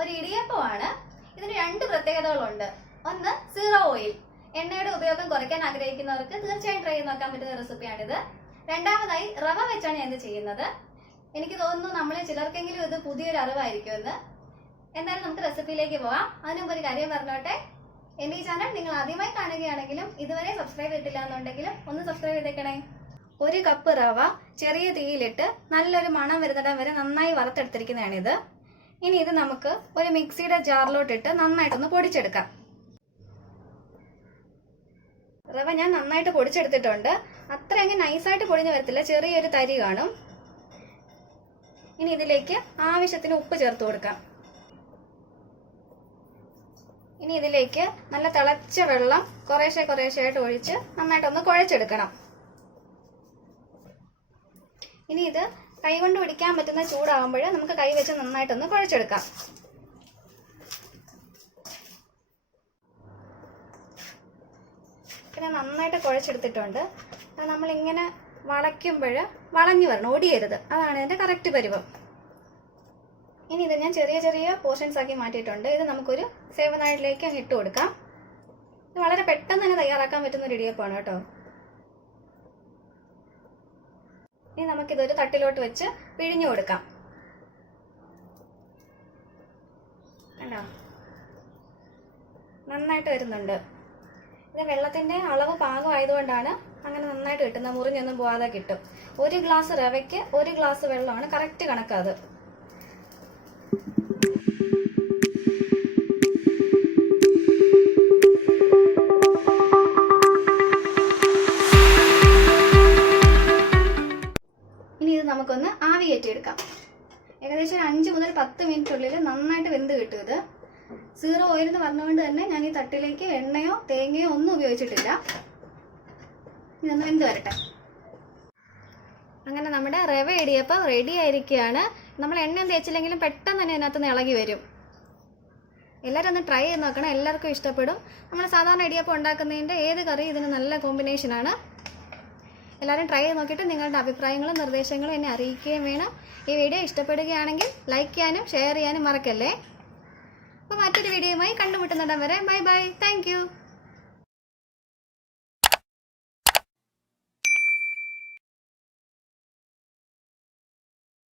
ഒരു ഇടിയപ്പമാണ്. ഇതിന് രണ്ട് പ്രത്യേകതകളുണ്ട്. ഒന്ന്, സീറോ ഓയിൽ. എണ്ണയുടെ ഉപയോഗം കുറയ്ക്കാൻ ആഗ്രഹിക്കുന്നവർക്ക് തീർച്ചയായും ട്രൈ ചെയ്ത് നോക്കാൻ പറ്റുന്ന റെസിപ്പിയാണിത്. രണ്ടാമതായി, റവ വെച്ചാണ് ഞാൻ ഇത് ചെയ്യുന്നത്. എനിക്ക് തോന്നുന്നു നമ്മളെ ചിലർക്കെങ്കിലും ഇത് പുതിയൊരു അറിവായിരിക്കുമെന്ന്. എന്തായാലും നമുക്ക് റെസിപ്പിയിലേക്ക് പോവാം. അതിന് മുമ്പ് ഒരു കാര്യം പറഞ്ഞോട്ടെ. എൻ്റെ ഈ ചാനൽ നിങ്ങൾ ആദ്യമായി കാണുകയാണെങ്കിലും ഇതുവരെ സബ്സ്ക്രൈബ് ചെയ്തിട്ടില്ല എന്നുണ്ടെങ്കിലും ഒന്ന് സബ്സ്ക്രൈബ് ചെയ്തേക്കണേ. 1 കപ്പ് റവ ചെറിയ തീയിലിട്ട് നല്ലൊരു മണം വരുന്നിടം വരെ നന്നായി വറുത്തെടുത്തിരിക്കുന്നതാണിത്. ഇനി ഇത് നമുക്ക് ഒരു മിക്സിയുടെ ജാറിലോട്ടിട്ട് നന്നായിട്ടൊന്ന് പൊടിച്ചെടുക്കാം. റവ ഞാൻ നന്നായിട്ട് പൊടിച്ചെടുത്തിട്ടുണ്ട്. അത്ര അങ്ങ് നൈസായിട്ട് പൊടിഞ്ഞു വരത്തില്ല, ചെറിയൊരു തരി കാണും. ഇനി ഇതിലേക്ക് ആവശ്യത്തിന് ഉപ്പ് ചേർത്ത് കൊടുക്കാം. ഇനി ഇതിലേക്ക് നല്ല തിളച്ച വെള്ളം കുറേശ്ശെ കുറേശ്ശെയായിട്ട് ഒഴിച്ച് നന്നായിട്ടൊന്ന് കുഴച്ചെടുക്കണം. ഇനി ഇത് കൈകൊണ്ട് പിടിക്കാൻ പറ്റുന്ന ചൂടാകുമ്പോൾ നമുക്ക് കൈ വെച്ച് നന്നായിട്ടൊന്ന് കുഴച്ചെടുക്കാം. പിന്നെ നന്നായിട്ട് കുഴച്ചെടുത്തിട്ടുണ്ട്. നമ്മളിങ്ങനെ വളയ്ക്കുമ്പോൾ വളഞ്ഞു വരണം, ഒടിയരുത്. അതാണ് ഇതിൻ്റെ കറക്റ്റ് പരുവം. ഇനി ഇത് ഞാൻ ചെറിയ ചെറിയ പോർഷൻസ് ആക്കി മാറ്റിയിട്ടുണ്ട്. ഇത് നമുക്കൊരു സേവനാഴിലേക്ക് അങ്ങ് ഇട്ട് കൊടുക്കാം. ഇത് വളരെ പെട്ടെന്ന് തന്നെ തയ്യാറാക്കാൻ പറ്റുന്ന ഒരു ഇടിയപ്പമാണ് കേട്ടോ. ഇനി നമുക്കിതൊരു തട്ടിലോട്ട് വെച്ച് പിഴിഞ്ഞു കൊടുക്കാം. കണ്ടോ, നന്നായിട്ട് വരുന്നുണ്ട്. ഇത് വെള്ളത്തിൻ്റെ അളവ് പാകമായതുകൊണ്ടാണ് അങ്ങനെ നന്നായിട്ട് കിട്ടുന്നത്. മുറിഞ്ഞൊന്നും പോവാതെ കിട്ടും. 1 ഗ്ലാസ് റവയ്ക്ക് 1 ഗ്ലാസ് വെള്ളമാണ് കറക്റ്റ് കണക്കത്. ഇനി ഇത് നമുക്കൊന്ന് ആവി കയറ്റിയെടുക്കാം. ഏകദേശം ഒരു 5 മുതൽ 10 മിനിറ്റിനുള്ളിൽ നന്നായിട്ട് വെന്ത് കിട്ടും. ഇത് സീറോ ഓയിൽ എന്ന് പറഞ്ഞുകൊണ്ട് തന്നെ ഞാൻ ഈ തട്ടിലേക്ക് എണ്ണയോ തേങ്ങയോ ഒന്നും ഉപയോഗിച്ചിട്ടില്ല. ഇതൊന്ന് വെന്ത് വരട്ടെ. അങ്ങനെ നമ്മുടെ റവ ഇടിയപ്പം റെഡി ആയിരിക്കുകയാണ്. നമ്മൾ എണ്ണയും തേച്ചില്ലെങ്കിലും പെട്ടെന്ന് തന്നെ അതിനകത്ത് ഇളകി വരും. എല്ലാവരും ഒന്ന് ട്രൈ ചെയ്ത് നോക്കണം, എല്ലാവർക്കും ഇഷ്ടപ്പെടും. നമ്മൾ സാധാരണ ഇടിയപ്പം ഉണ്ടാക്കുന്നതിൻ്റെ ഏത് കറി ഇതിന് നല്ല കോമ്പിനേഷനാണ്. എല്ലാവരും ട്രൈ ചെയ്ത് നോക്കിയിട്ട് നിങ്ങളുടെ അഭിപ്രായങ്ങളും നിർദ്ദേശങ്ങളും എന്നെ അറിയിക്കുകയും വേണം. ഈ വീഡിയോ ഇഷ്ടപ്പെടുകയാണെങ്കിൽ ലൈക്ക് ചെയ്യാനും ഷെയർ ചെയ്യാനും മറക്കല്ലേ. അപ്പോൾ മറ്റൊരു വീഡിയോയുമായി കണ്ടുമുട്ടുന്നിടം വരെ ബൈ ബൈ. Thank you.